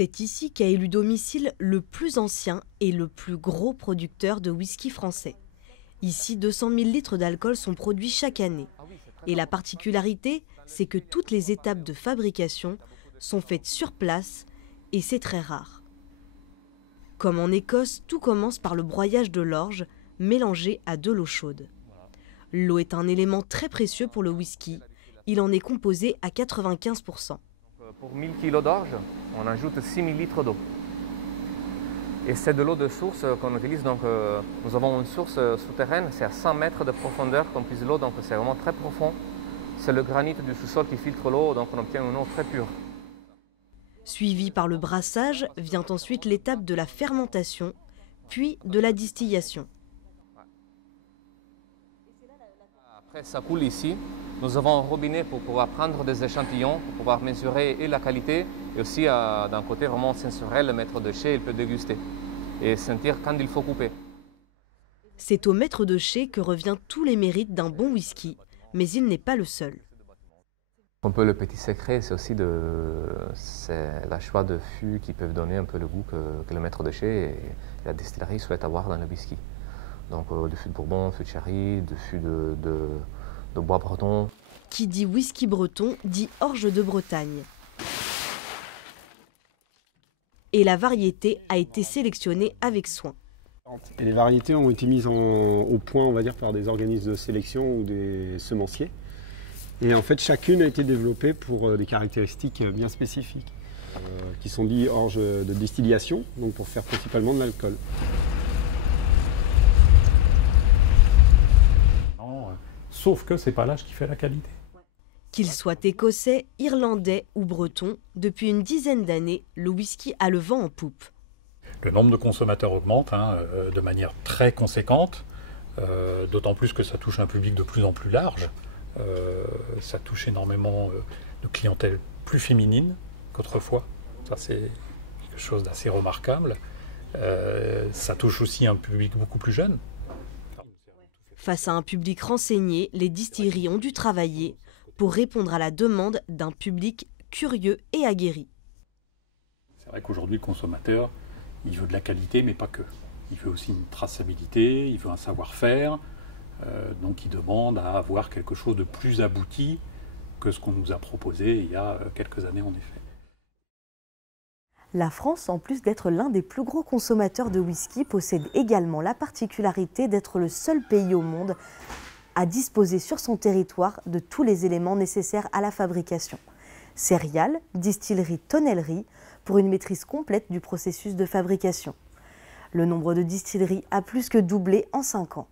C'est ici qu'a élu domicile le plus ancien et le plus gros producteur de whisky français. Ici, 200 000 litres d'alcool sont produits chaque année. Et la particularité, c'est que toutes les étapes de fabrication sont faites sur place et c'est très rare. Comme en Écosse, tout commence par le broyage de l'orge mélangé à de l'eau chaude. L'eau est un élément très précieux pour le whisky. Il en est composé à 95%. Pour 1000 kg d'orge, on ajoute 6000 litres d'eau. Et c'est de l'eau de source qu'on utilise. Donc, nous avons une source souterraine, c'est à 100 mètres de profondeur qu'on puise l'eau, donc c'est vraiment très profond. C'est le granit du sous-sol qui filtre l'eau, donc on obtient une eau très pure. Suivi par le brassage, vient ensuite l'étape de la fermentation, puis de la distillation. Après, ça coule ici. Nous avons un robinet pour pouvoir prendre des échantillons, pour pouvoir mesurer et la qualité, et aussi d'un côté vraiment sensoriel, le maître de chai il peut déguster et sentir quand il faut couper. C'est au maître de chai que revient tous les mérites d'un bon whisky, mais il n'est pas le seul. Un peu le petit secret, c'est aussi la choix de fûts qui peuvent donner un peu le goût que le maître de chai et la distillerie souhaite avoir dans le whisky. Donc du fût de Bourbon, fût de Sherry, du fût de bois breton. Qui dit whisky breton dit orge de Bretagne. Et la variété a été sélectionnée avec soin. Et les variétés ont été mises au point, on va dire, par des organismes de sélection ou des semenciers. Et en fait, chacune a été développée pour des caractéristiques bien spécifiques, qui sont dites orge de distillation, donc pour faire principalement de l'alcool. Sauf que c'est pas l'âge qui fait la qualité. Qu'il soit écossais, irlandais ou breton, depuis une dizaine d'années, le whisky a le vent en poupe. Le nombre de consommateurs augmente de manière très conséquente, d'autant plus que ça touche un public de plus en plus large. Ça touche énormément de clientèle plus féminine qu'autrefois. Ça, c'est quelque chose d'assez remarquable. Ça touche aussi un public beaucoup plus jeune. Face à un public renseigné, les distilleries ont dû travailler pour répondre à la demande d'un public curieux et aguerri. C'est vrai qu'aujourd'hui, le consommateur, il veut de la qualité, mais pas que. Il veut aussi une traçabilité, il veut un savoir-faire. Donc il demande à avoir quelque chose de plus abouti que ce qu'on nous a proposé il y a quelques années en effet. La France, en plus d'être l'un des plus gros consommateurs de whisky, possède également la particularité d'être le seul pays au monde à disposer sur son territoire de tous les éléments nécessaires à la fabrication. Céréales, distillerie, tonnellerie, pour une maîtrise complète du processus de fabrication. Le nombre de distilleries a plus que doublé en 5 ans.